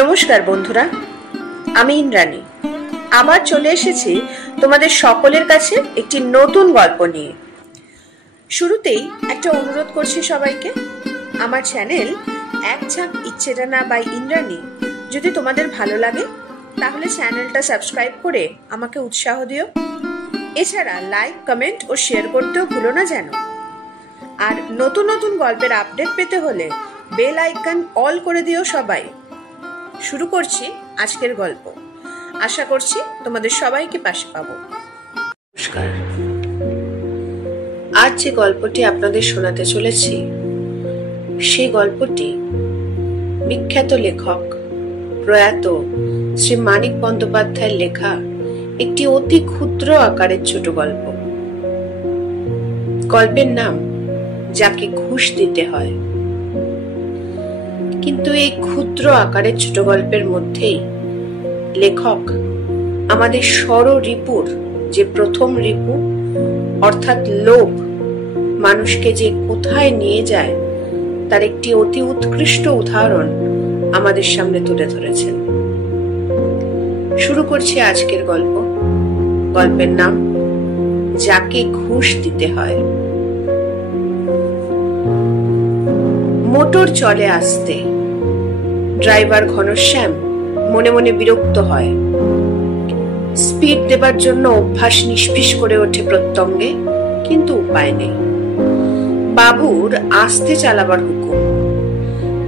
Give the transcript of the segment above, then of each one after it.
নমস্কার বন্ধুরা, আমি ইন্দ্রাণী আবার চলে এসেছি তোমাদের সকলের কাছে একটি নতুন গল্প নিয়ে। শুরুতেই একটা অনুরোধ করছি সবাইকে, আমার চ্যানেল এক ঝাঁক ইচ্ছেডানা বাই ইন্দ্রাণী যদি তোমাদের ভালো লাগে তাহলে চ্যানেলটা সাবস্ক্রাইব করে আমাকে উৎসাহ দিও। এছাড়া লাইক, কমেন্ট ও শেয়ার করতেও ভুলো না যেন। আর নতুন নতুন গল্পের আপডেট পেতে হলে বেল আইকন অল করে দিও সবাই। শুরু করছি আজকের গল্প। আশা করছি তোমাদের সবাইকে পাশে পাবো। নমস্কার। আজ যে গল্পটি আপনাদের শোনাতে চলেছি সেই গল্পটি বিখ্যাত লেখক প্রয়াত শ্রী মানিক বন্দ্যোপাধ্যায়ের লেখা একটি অতি ক্ষুদ্র আকারের ছোট গল্প। গল্পের নাম যাকে ঘুষ দিতে হয়। কিন্তু এই ক্ষুদ্র আকারের ছোট গল্পের মধ্যেই লেখক আমাদের ষড়রিপুর যে প্রথম রিপু অর্থাৎ লোভ মানুষকে যে কোথায় নিয়ে যায় তার একটি অতি উৎকৃষ্ট উদাহরণ আমাদের সামনে তুলে ধরেছেন। শুরু করছি আজকের গল্প। গল্পের নাম যাকে ঘুষ দিতে হয়। মোটর চলে আসতে ড্রাইভার ঘনশ্যাম মনে মনে বিরক্ত হয়। স্পিড দেবার জন্য অভ্যাস নিষ্পিস করে ওঠে প্রত্যঙ্গে, কিন্তু উপায় নেই। বাবুর আস্তে চালাবার হুকুম।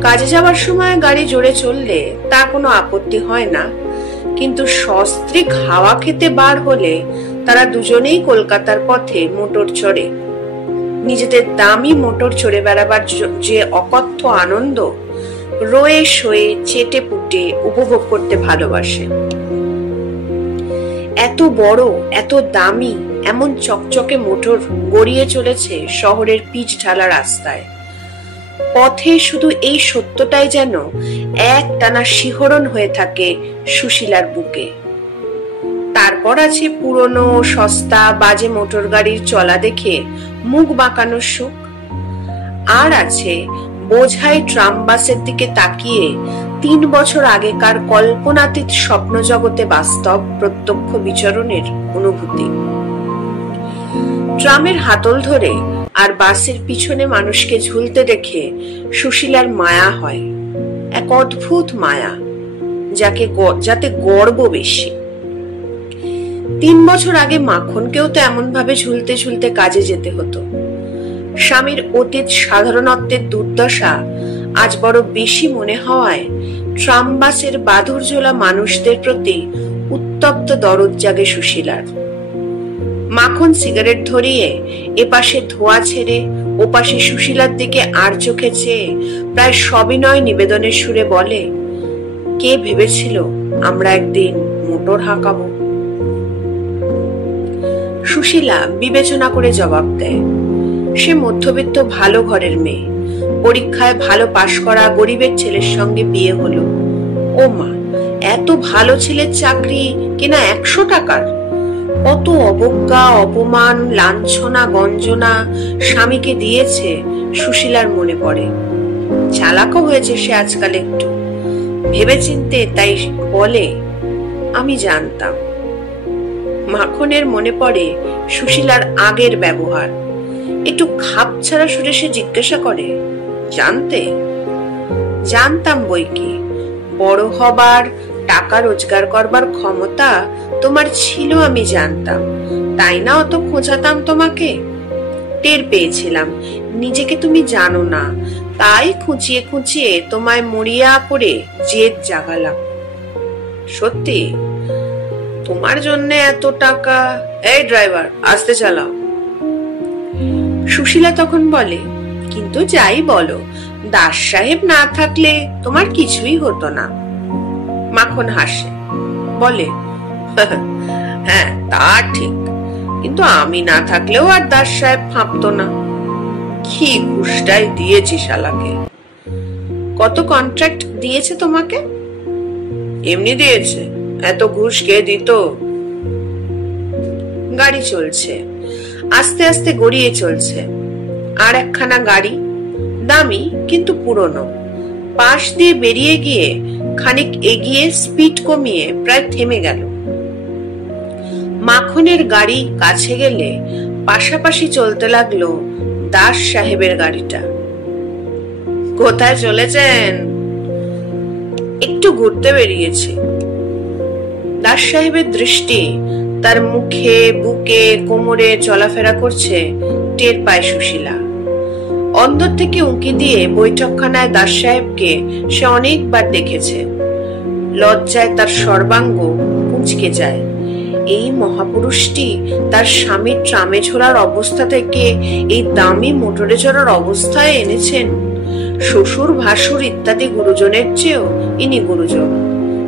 কাজে যাওয়ার সময় গাড়ি জোরে চললে তা কোনো আপত্তি হয় না, কিন্তু সস্ত্রীক হাওয়া খেতে বার হলে তারা দুজনেই কলকাতার পথে মোটর চড়ে। নিজেদের দামি মোটর চড়ে বেড়াবার যে অকথ্য আনন্দ রয়ে শোয়ে চেটে পুটে উপভোগ করতে ভালোবাসে। এত বড়, এত দামি, এমন চকচকে মোটর গড়িয়ে চলেছে শহরের পিচ ঢালা রাস্তায়। পথে শুধু এই সত্যটাই যেন এক টানা শিহরণ হয়ে থাকে সুশীলার বুকে। তারপর আছে পুরনো সস্তা বাজে মোটর গাড়ির চলা দেখে মুখ বাঁকানোর সুখ। আর আছে বোঝাই ট্রাম বাসের দিকে তাকিয়ে 3 বছর আগেকার কল্পনাতীত স্বপ্ন জগতে বাস্তব প্রত্যক্ষ বিচরণের অনুভূতি। ট্রামের হাতল ধরে আর বাসের পিছনে মানুষকে ঝুলতে দেখে সুশীলার মায়া হয়, এক অদ্ভুত মায়া যাতে গর্ব বেশি। 3 বছর আগে মাখনকেও তো এমন ভাবে ঝুলতে ঝুলতে কাজে যেতে হতো। স্বামীর অতীত সাধারণত্বের দুর্দশা আজ বড় বেশি মনে হওয়ায় ট্রাম বাসের বাদুড়ঝোলা মানুষদের প্রতি উত্তপ্ত দরদ জাগে সুশীলার। মাখন সিগারেট ধরিয়ে এপাশে ধোঁয়া ছেড়ে ওপাশে সুশীলার দিকে আর চোখে চেয়ে প্রায় সবিনয় নিবেদনের সুরে বলে, কে ভেবেছিল আমরা একদিন মোটর হাঁকাবো? সুশীলা বিবেচনা করে জবাব দেয়, সে মধ্যবিত্ত ভালো ঘরের মেয়ে, পরীক্ষায় ভালো পাশ করা গরিবের ছেলের সঙ্গে বিয়ে হলো। ও মা, এত ভালো ছেলের চাকরি কিনা 100 টাকার! কত অবজ্ঞা, অপমান, লাঞ্ছনা, গঞ্জনা স্বামীকে দিয়েছে সুশীলার মনে পড়ে। চালাকও হয়েছে সে আজকাল একটু, ভেবেচিন্তে তাই বলে, আমি জানতাম। মাখনের মনে পড়ে সুশীলার আগের ব্যবহার। একটু খাপ ছাড়া সুরে সে জিজ্ঞাসা করে, জানতে? জানতাম বই কি, বড় হবার, টাকা রোজগার করবার ক্ষমতা তোমার ছিল আমি জানতাম, তাই না অত খোঁজাতাম তোমাকে। টের পেয়েছিলাম নিজেকে তুমি জানো না, তাই খুঁচিয়ে খুঁচিয়ে তোমায় মরিয়া পড়ে জেদ জাগালাম। সত্যি তোমার জন্য এত টাকা? এই ড্রাইভার, আস্তে চালাও। সুশীলা তখন বলে, কিন্তু যাই বলো, দাস সাহেব না থাকলে তোমার কিছুই হতো না। মাখন হাসে, বলে, হ্যাঁ তা ঠিক, কিন্তু আমি না থাকলেও আর দাস সাহেব ফাঁপতো না। কি ঘুষটাই দিয়েছি শালাকে। কত কন্ট্রাক্ট দিয়েছে তোমাকে? এমনি দিয়েছে, এত ঘুষ কে দিত? গাড়ি চলছে, আস্তে আস্তে গড়িয়ে চলছে। আর একখানা গাড়ি, দামি কিন্তু পুরনো, পাশ দিয়ে বেরিয়ে গিয়ে খানিক এগিয়ে স্পিড কমিয়ে প্রায় থেমে গেল। মাখনের গাড়ি কাছে গেলে পাশাপাশি চলতে লাগলো দাস সাহেবের গাড়িটা। কোথায় চলেছেন? একটু ঘুরতে বেরিয়েছি। দাস সাহেবের দৃষ্টি তার মুখে, বুকে, কোমরে চলাফেরা করছে টের পায় সুশীলা। অন্দর থেকে উঁকি দিয়ে বৈঠকখানায় দাস সাহেবকে সে অনেকবার দেখেছে। লজ্জায় তার সর্বাঙ্গ কুঁচকে যায়। এই মহাপুরুষটি তার স্বামীর ট্রামে ঝোলার অবস্থা থেকে এই দামি মোটরে চড়ার অবস্থায় এনেছেন। শ্বশুর, ভাসুর ইত্যাদি গুরুজনের চেয়েও ইনি গুরুজন,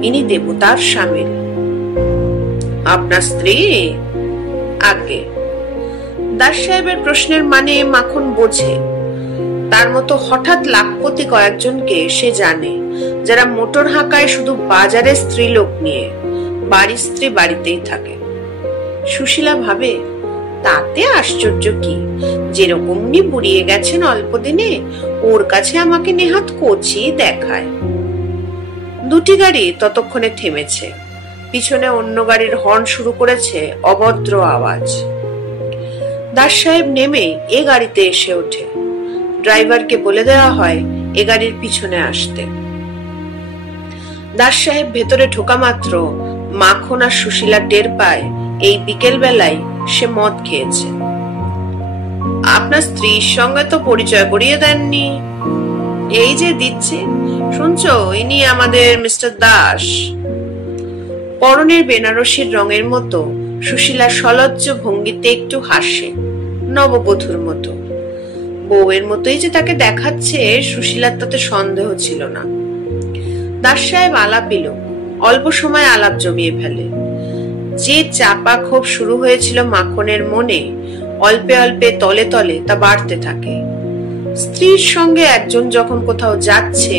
ইনি দেবতার সামিল। আপনার স্ত্রী? আগে। দাস সাহেবের প্রশ্নের মানে মাখন বোঝে। তার মতো হঠাৎ লাখপতি কয়েকজনকে সে জানে, যারা মোটর হাঁকায় শুধু বাজারে স্ত্রী লোক নিয়ে, বাড়ির স্ত্রী বাড়িতেই থাকে। সুশীলা ভাবে, তাতে আশ্চর্য কি? যেরকমই বুড়িয়ে গেছেন অল্প দিনে, ওর কাছে আমাকে নেহাত কচি দেখায়। দুটি গাড়ি ততক্ষণে থেমেছে। পিছনে অন্য গাড়ির হর্ন শুরু করেছে অভদ্র আওয়াজ। দাস সাহেব নেমে এ গাড়িতে এসে ওঠে। ড্রাইভারকে বলে দেওয়া হয় এ গাড়ির পিছনে আসতে। দাস সাহেব ভেতরে ঢোকা মাত্র মাখন আর সুশীলা টের পায় এই বিকেল বেলায় সে মদ খেয়েছে। আপনার স্ত্রীর সঙ্গে তো পরিচয় করিয়ে দেননি। এই যে দিচ্ছে, শুনছো, ইনি আমাদের মিস্টার দাস। পরনের বেনারসির রঙের মতো সুশীলা সলজ্জ ভঙ্গিতে একটু হাসে, নববধূর মতো। বউয়ের মতোই যে তাকে দেখাচ্ছে, সুশীলার তাতে সন্দেহ ছিল না। দাস সাহেব আলাপিল, অল্প সময় আলাপ জমিয়ে ফেলে। যে চাপা ক্ষোভ শুরু হয়েছিল মাখনের মনে, অল্পে অল্পে তলে তলে তা বাড়তে থাকে। স্ত্রীর সঙ্গে একজন যখন কোথাও যাচ্ছে,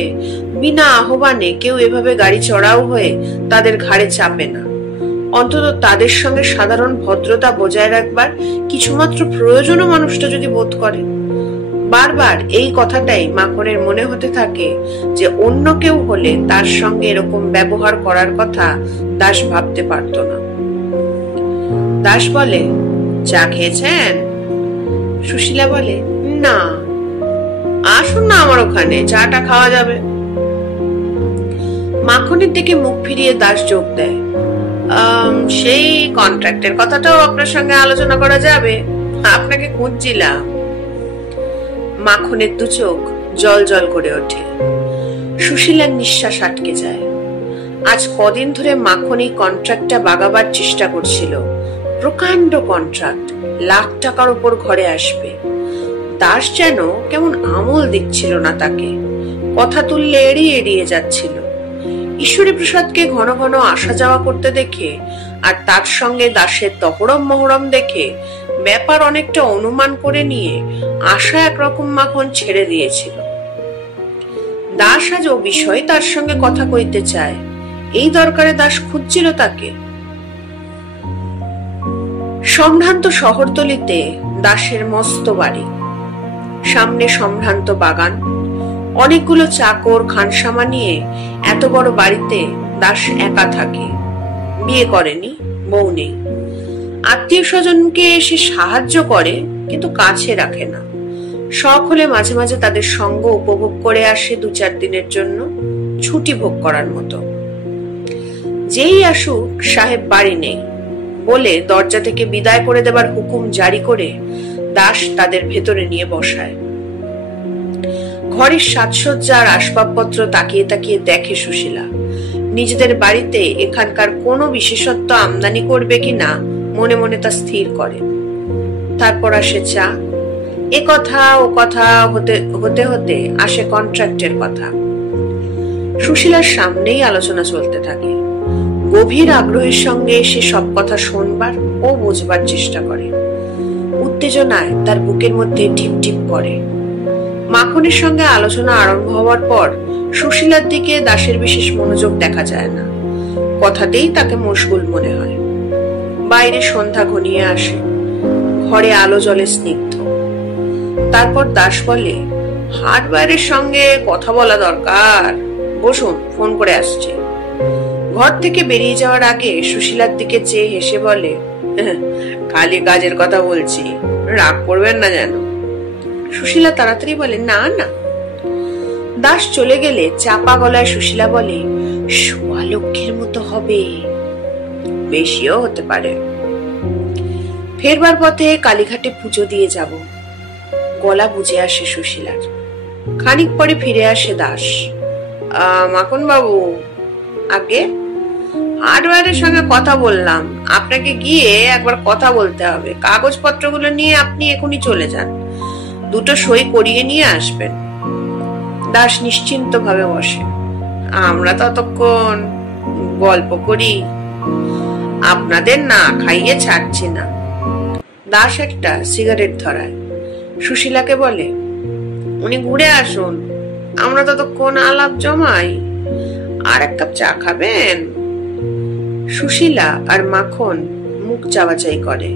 বিনা আহ্বানে কেউ এভাবে গাড়ি চড়াও হয়ে তাদের ঘাড়ে চাপে না। অন্তত তাদের সঙ্গে সাধারণ ভদ্রতা বজায় রাখবার কিছুমাত্র প্রয়োজনও মানুষটা যদি বোধ করে। বারবার এই কথাটাই মাখনের মনে হতে থাকে যে অন্য কেউ হলে তার সঙ্গে এরকম ব্যবহার করার কথা দাস ভাবতে পারত না। দাস বলে, চা খেয়েছেন? সুশীলা বলে, না। আসুন না আমার ওখানে, চাটা খাওয়া যাবে। মাখনের দিকে মুখ ফিরিয়ে দাস যোগ দেয়, সেই কন্ট্রাক্টের কথাটাও আপনার সঙ্গে আলোচনা করা যাবে, আপনাকে খুঁজছিলাম। মাখনের দু চোখ জল জল করে ওঠে। সুশীলার নিঃশ্বাস আটকে যায়। আজ কদিন ধরে মাখন এই কন্ট্রাক্টটা বাগাবার চেষ্টা করছিল। প্রকাণ্ড কন্ট্রাক্ট, লাখ টাকার উপর ঘরে আসবে। দাস যেন কেমন আমল দিচ্ছিল না তাকে, কথা তুললে এড়িয়ে এড়িয়ে যাচ্ছিল। ঈশ্বরী প্রসাদকে ঘন ঘন আসা যাওয়া করতে দেখে আর তার সঙ্গে দাসের তহরম মহরম দেখে ব্যাপার অনেকটা অনুমান করে নিয়ে আশা একরকম মাখন ছেড়ে দিয়েছিল। দাস আজ ও বিষয়ে তার সঙ্গে কথা কইতে চায়, এই দরকারে দাস খুঁজছিল তাকে। সম্ভ্রান্ত শহরতলিতে দাসের মস্ত বাড়ি, সামনে সম্ভ্রান্ত বাগান, অনেকগুলো চাকর খানসামা নিয়ে এত বড় বাড়িতে দাস একা থাকে। বিয়ে করেনি, বউ নেই। আত্মীয় স্বজনকে সে সাহায্য করে, কিন্তু কাছে রাখে না। শখ হলে মাঝে মাঝে তাদের সঙ্গ উপভোগ করে আসে 2-4 দিনের জন্য, ছুটি ভোগ করার মতো। যেই আসুক সাহেব বাড়ি নেই বলে দরজা থেকে বিদায় করে দেবার হুকুম জারি করে দাস তাদের ভেতরে নিয়ে বসায়। ঘরের সাজসজ্জার আসবাবপত্র তাকিয়ে তাকিয়ে দেখে সুশীলা। নিজেদের বাড়িতে এখানকার কোনো বিশেষত্ব আমদানি করবে কিনা মনে মনে তা স্থির করে। তারপর আসে চা। এ কথা ও কথা হতে হতে আসে কন্ট্রাক্টের কথা। সুশীলার সামনেই আলোচনা চলতে থাকে। গভীর আগ্রহের সঙ্গে সে সব কথা শুনবার ও বুঝবার চেষ্টা করে। উত্তেজনায় তার বুকের মধ্যে টিপ টিপ করে। মাখনের সঙ্গে আলোচনা আরম্ভ হওয়ার পর সুশীলার দিকে দাসের বিশেষ মনোযোগ দেখা যায় না। কথাতেই তাকে মশগুল মনে হয়। বাইরে সন্ধ্যা ঘনিয়ে আসে, ঘরে আলো জ্বলে স্নিগ্ধ। তারপর দাস বলে, হার্ডওয়্যারের সঙ্গে কথা বলা দরকার, বসুন, ফোন করে আসছে। ঘর থেকে বেরিয়ে যাওয়ার আগে সুশীলার দিকে চেয়ে হেসে বলে, খালি কাজের কথা বলছি, রাগ করবেন না যেন। সুশীলা তাড়াতাড়ি বলে, না না। দাস চলে গেলে চাপা গলায় সুশীলা বলে, সোয়া লক্ষের মতো হবে, বেশিও হতে পারে। ফেরবার পথে কালীঘাটে পুজো দিয়ে যাব। গলা বুঝে আসে সুশীলার। খানিক পরে ফিরে আসে দাস। মাখন বাবু, আগে হার্ডওয়্যারের সঙ্গে কথা বললাম, আপনাকে গিয়ে একবার কথা বলতে হবে। কাগজপত্রগুলো নিয়ে আপনি এখনই চলে যান, দুটো সই করিয়ে নিয়ে আসবেন। দাস নিশ্চিন্ত ভাবে বসে। আমরা ততক্ষণ গল্প করি, আপনাদের না খাইয়ে ছাড়ছি না। দাস একটা সিগারেট ধরায়। সুশীলাকে বলে, উনি ঘুরে আসুন, আমরা ততক্ষণ আলাপ জমাই। আর এক কাপ চা খাবেন? সুশীলা আর মাখন মুখ চাওয়াচাই করে।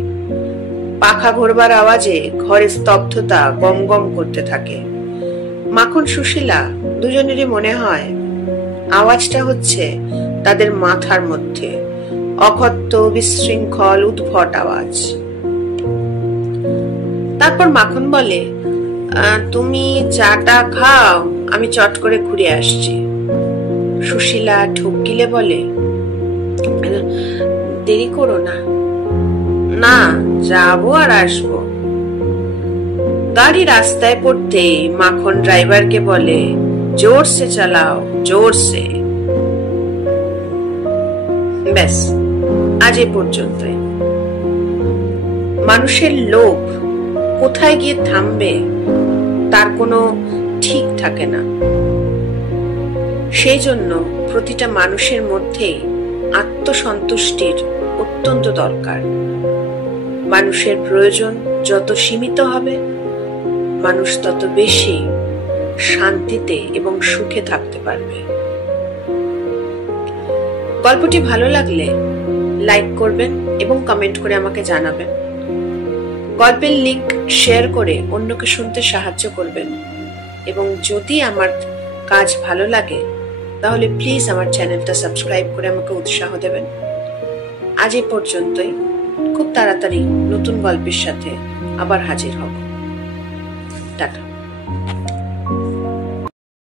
পাখা ঘোরবার আওয়াজে ঘরে স্তব্ধতা গম গম করতে থাকে। মাখন সুশীলা দুজনেরই মনে হয় আওয়াজটা হচ্ছে তাদের মাথার মধ্যে, অকথ্য বিশৃঙ্খল উদ্ভট আওয়াজ। তারপর মাখন বলে, তুমি চাটা খাও, আমি চট করে ঘুরে আসছি। সুশীলা ঢোক গিলে বলে, দেরি করো না। না, যাবো আর আসবো। গাড়ি রাস্তায় পড়তে মাখন ড্রাইভারকে বলে, জোরসে চালাও, জোরসে। ব্যাস, আজ এ পর্যন্তই। মানুষের লোভ কোথায় গিয়ে থামবে তার কোনো ঠিক থাকে না। সেই জন্য প্রতিটা মানুষের মধ্যে আত্মসন্তুষ্টির অত্যন্ত দরকার। মানুষের প্রয়োজন যত সীমিত হবে, মানুষ তত বেশি শান্তিতে এবং সুখে থাকতে পারবে। গল্পটি ভালো লাগলে লাইক করবেন এবং কমেন্ট করে আমাকে জানাবেন। গল্পের লিংক শেয়ার করে অন্যকে শুনতে সাহায্য করবেন। এবং যদি আমার কাজ ভালো লাগে তাহলে প্লিজ আমার চ্যানেলটা সাবস্ক্রাইব করে আমাকে উৎসাহ দেবেন। আজ এই পর্যন্তই। খুব তাড়াতাড়ি নতুন গল্পের সাথে আবার হাজির হব। টাটা।